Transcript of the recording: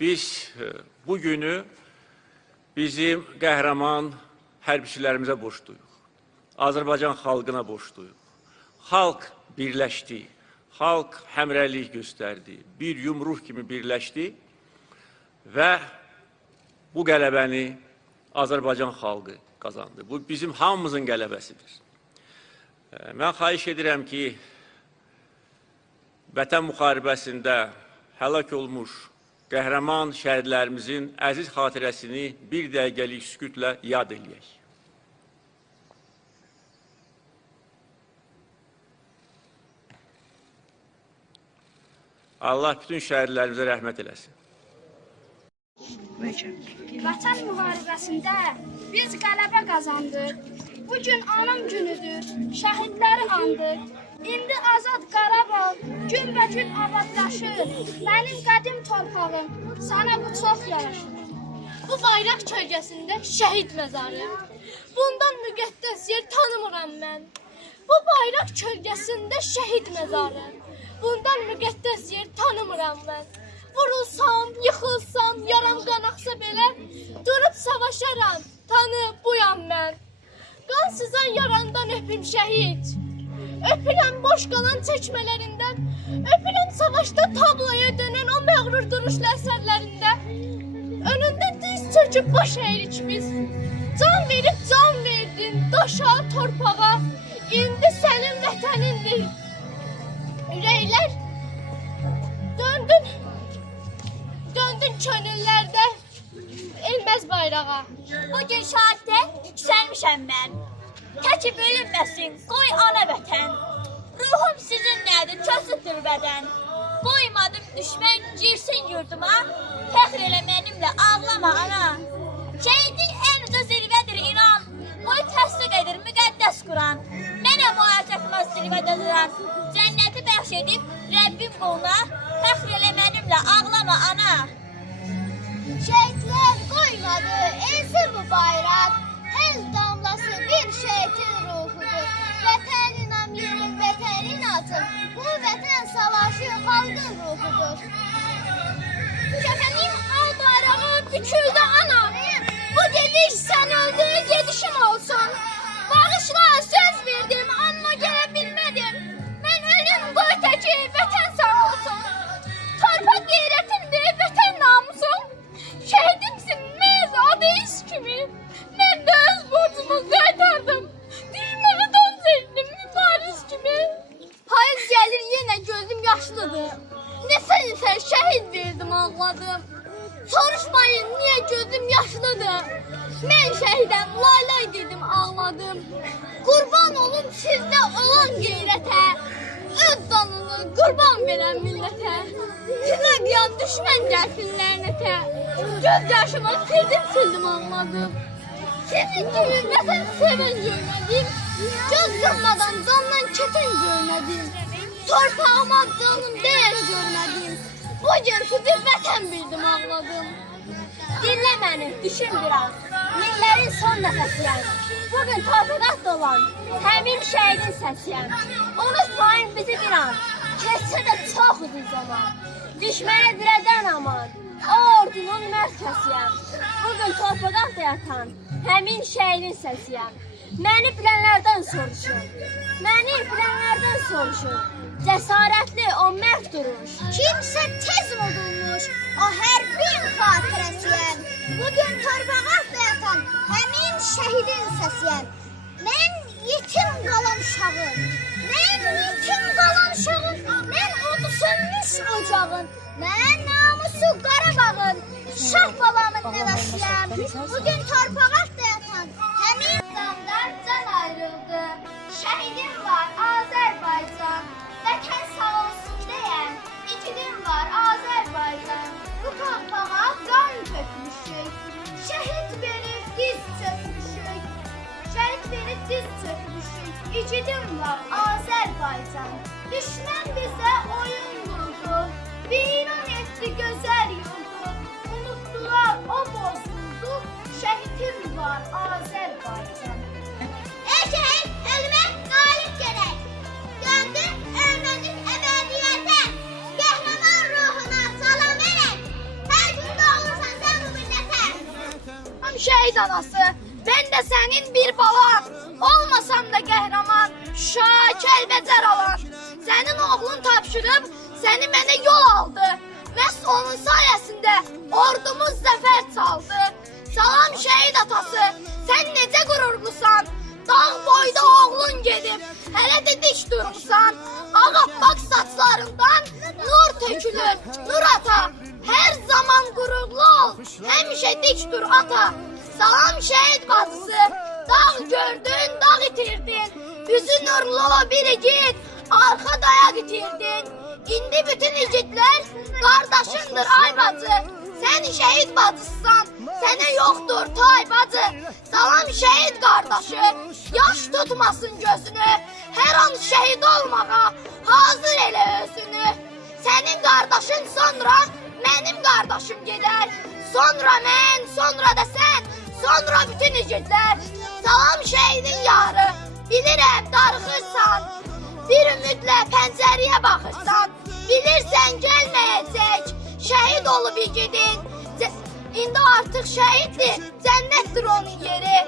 Biz bu günü bizim qəhrəman hərbiçilərimizə borçluyuq. Azərbaycan xalqına borçluyuq. Xalq birləşdi, xalq həmrəylik göstərdi, bir yumruq kimi birləşdi və bu qələbəni Azərbaycan xalqı qazandı. Bu bizim hamımızın qələbəsidir. Mən xahiş edirəm ki, Vətən müharibəsində həlak olmuş qəhrəman şəhidlərimizin əziz xatirəsini bir dəqiqəlik sükutla yad eləyək. Allah bütün şəhidlərimizə rəhmət eləsin. Vətən müharibəsində biz qələbə qazandıq. Bugün anım günüdür, şəhidləri andıq. İndi azad Qarabağ günbəgün abadlaşır. Mənim qədim torpağım sana bu çox yaraşır. Bu bayraq kölgəsində şəhid məzarı. Bundan müqəddəs yer tanımıram mən. Bu bayraq kölgəsində şəhid məzarı. Bundan müqəddəs yer tanımıram mən. Vurulsam, yıxılsam, yaram qanaqsa belə, durub savaşaram, tanı buyam mən. Qan sızan yarandan öpüm şəhid. Öpürəm boş qalan çəkmələrindən, öpürəm savaşda tabloya dönən o məğrur duruşlar əsərlərində. Önündə diz çöküb baş əyirik biz. Can verib can verdin daşa, torpağa. İndi sənin vətənindir. Ürəklər döndün könüllərdə elməz bayrağa. Bugün şahiddə yüksəlmişəm mən. Təki bölünməsin, qoy ana vətən. Ruhum sizinlədir, kösüdür bədən. Qoymadım düşmən girsin yurduma. Fəxr elə mənimlə, ağlama ana. Şəhidin en uca zirvədir inan. Qoy təsdiq edir müqəddəs Quran. Mənə müayət etməz zirvədə duran. Cənnəti bəxş edib Rəbbim qoluna. Fəxr elə mənimlə, ağlama ana. Şəhidlər qoymadı, ensin bu bayraq. Hər damlası bir şəhidin ruhudur. Vətənin amirin, vətənin atın. Bu vətən savaşı xalqın ruhudur. Kəfənim al bayrağa büküldü ana. Bu gediş sən öldü, gedişim olsun. Bağışla söz verdim, amma gələ bilmədim. Mən ölüm qoy təki, vətən sağ olsun. Torpaq qeyrətimdir, vətən namusum. Şəhidimsin, mez ateş kimi. Mən də öz borcumu qaytardım. Düşməni don sevdim, mübariz kimi. Payız gəlir, yenə gözüm yaşlıdır. Nesə şəhid verdim, ağladım. Soruşmayın, niyə gözüm yaşlıdır. Mən şəhidəm, laylay dedim, ağladım. Qurban olum sizdə olan qeyrətə. Öz canını qurban verən millətə. Sizə qiyam düşmən gəlsin lənətə. Göz yaşımı sildim, ağladım. Sizin gibi vətən sevən görmədim. Göz qırmadan candan keten görmədim. Torpağıma canım değer görmədim. Bugün sizi vətən bildim, ağladım. Dinlə məni, düşün biraz. Minlərin son nəfəsiyəm. Bugün torpağa dolan, həmin şəhidin səsiyəm. Unutmayın bizi bir an, keçsə də çox uzun zaman. Düşmənə dirədən aman, o ordunun mərkəsiyəm. Bugün torpaqda yatan, həmin şəhidin səsiyəm. Məni bilənlərdən soruşun. Cəsarətli o mərd duruş. Kimsə tez vurulmuş, o hər bir xatirəsiyəm. Bugün torpaqda yatan həmin şəhidin səsiyəm. Mən yetim qalan uşağım, mən odu sönmüş ocağın, mən namusu Qarabağın, şah babamın nəvəsiyəm. Bugün torpaqda yatan həmin damdan can ayrıldı. Şəhidim var Azərbaycan, vətən sağ olsun deyən, ikidim var Azərbaycan. Bu torpağa qan tökmüşük, şəhid verib diz çökmüşük, ikidim var Azərbaycan. Düşmən bizə oyun qurdu, viran etdi gözəl yurdu. Unutdular, o bozuldu, şəhidim var Azərbaycan. Ey şəhid, ölümə qalib gedək. şehit anası, ben de senin bir balan. Olmasam da qəhrəman, Şuşa, Kəlbəcər alan. Sənin oğlun tapşırıb, səni mənə yol aldı. Məhz onun sayəsində ordumuz zəfər çaldı. Salam şəhid atası, sən necə qürurlusan? Dağ boyda oğlun gedib, hələ də dik durursan. Ağappaq saçlarından nur tökülür, nur ata. Hər zaman qürurlu ol, həmişə dik dur ata. Salam şəhid bacısı, dağ gördün, dağ itirdin. Üzü nurlu bir igid, arxa dayaq itirdin. İndi bütün igidlər qardaşındır ay bacı. Sən şəhid bacısan, sənə yoxdur tay bacı. Salam şəhid qardaşı, yaş tutmasın gözünü. Hər an şəhid olmağa hazır elə özünü. Sənin qardaşın sonra mənim qardaşım gedər. Sonra mən, sonra da sən, sonra bütün igidlər. Salam şəhidin yarı, bilirəm darıxırsan. Bir ümidlə pəncəriyə baxırsan. Bilirsən gəlməyəcək, şəhid olub igidin. İndi artıq şəhiddir, cənnətdir onun yeri.